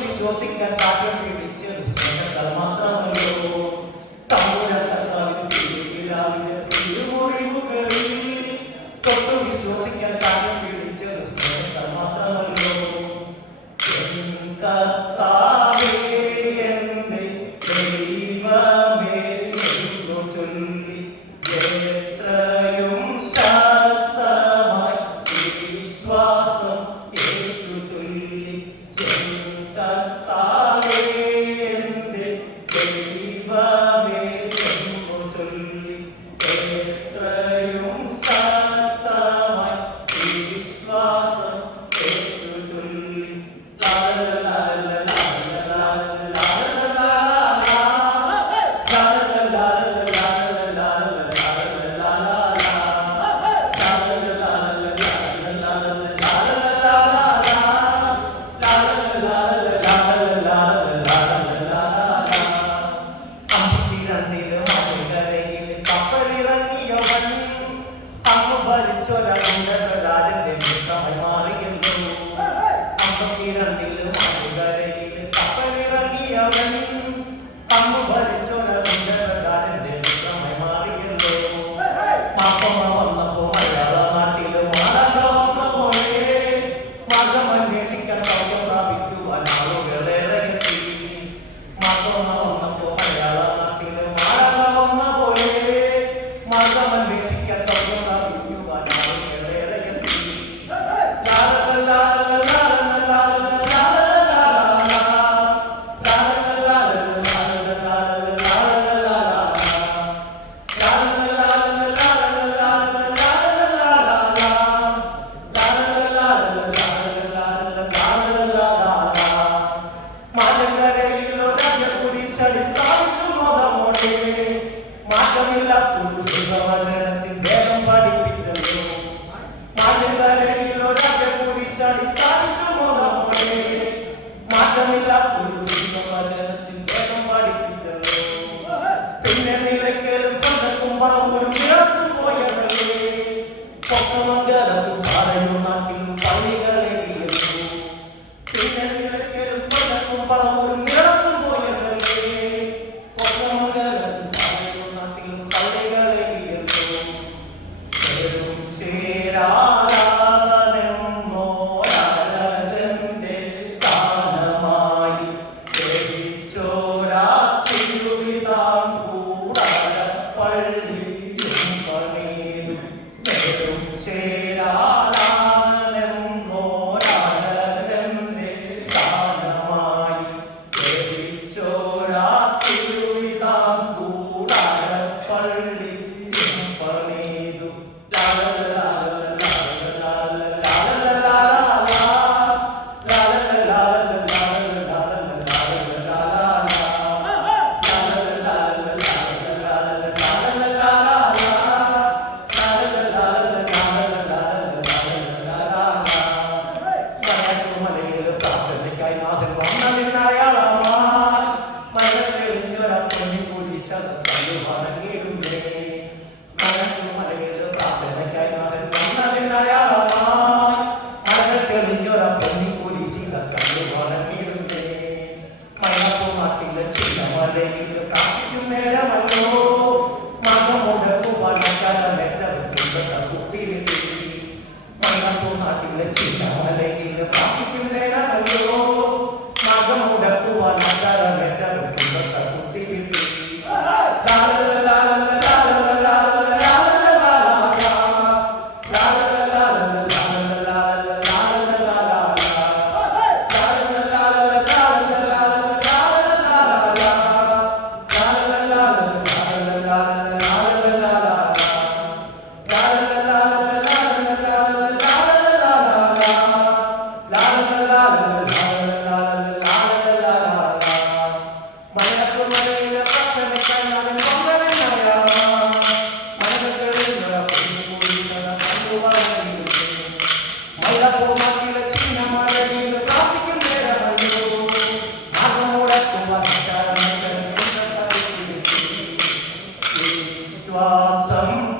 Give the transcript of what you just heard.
വിശ്വസിക്കാൻ സാധ്യം പിടിച്ചൊരു സ്നേഹത്താൽ മാത്രമല്ലോ തൊട്ടു വിശ്വസിക്കാൻ സാധ്യം പിടിച്ചൊരു സ്നേഹത്താൽ മാത്രമല്ലോ കർത്താവേ എന്റെ ദൈവമേ എന്നു ചൊല്ലി എത്രയും ശക്തമായി വിശ്വാസം ഏറ്റു ചൊല്ലി കർത്താവേ എന്റെ ദൈവമേ എന്നു ചൊല്ലി എത്രയും ശക്തമായി വിശ്വാസം ഏറ്റു ചൊല്ലി രാജന്റെ മിത്രമായി മാറിയല്ലോ അമ്പത്തിരണ്ടിലും കരയിൽ കപ്പലിറങ്ങിയവൻ അമ്മ ഭരിച്ചൊരന്റെ മിത്രമായി മാറിയല്ലോ മാപ്പമ്മ വന്നപ്പോ മലയാള നാട്ടില് മാലക വന്ന പോലെ മാർഗം അന്വേഷിക്കാൻ സൗഖ്യം പ്രാപിക്കുവാൻ ആളുകളേറെ എത്തി മാപ്പമ്മ വന്നപ്പോ മലയാള നാട്ടില് മാലക വന്ന പോലെ മാർഗം അന്വേഷിക്കാൻ സൗഖ്യം പ്രാപിക്കുവാൻ ആളുകളേറെ എത്തി മാറ്റമില്ലാത്തൊരു ദൈവവചനത്തിൽ വേദം പഠിപ്പിച്ചല്ലോ മാറ്റമില്ലാത്തൊരു ദൈവവചനത്തിൽ വേദം പഠിപ്പിച്ചല്ലോ പിന്നെ നിലയ്ക്കലും കൊണ്ടക്കും പറമ്പും ഇറത്തു പോയതല്ലേ പൊക്കമംഗലവും പാറയും നാട്ടിലും പള്ളികളെറിയല്ലോ പിന്നെ നിലയ്ക്കലും കൊണ്ടക്കും പറമ്പും ഇറത്തു പോയതല്ലേ പൊക്കമംഗലവും Hallelujah. വിശ്വാസം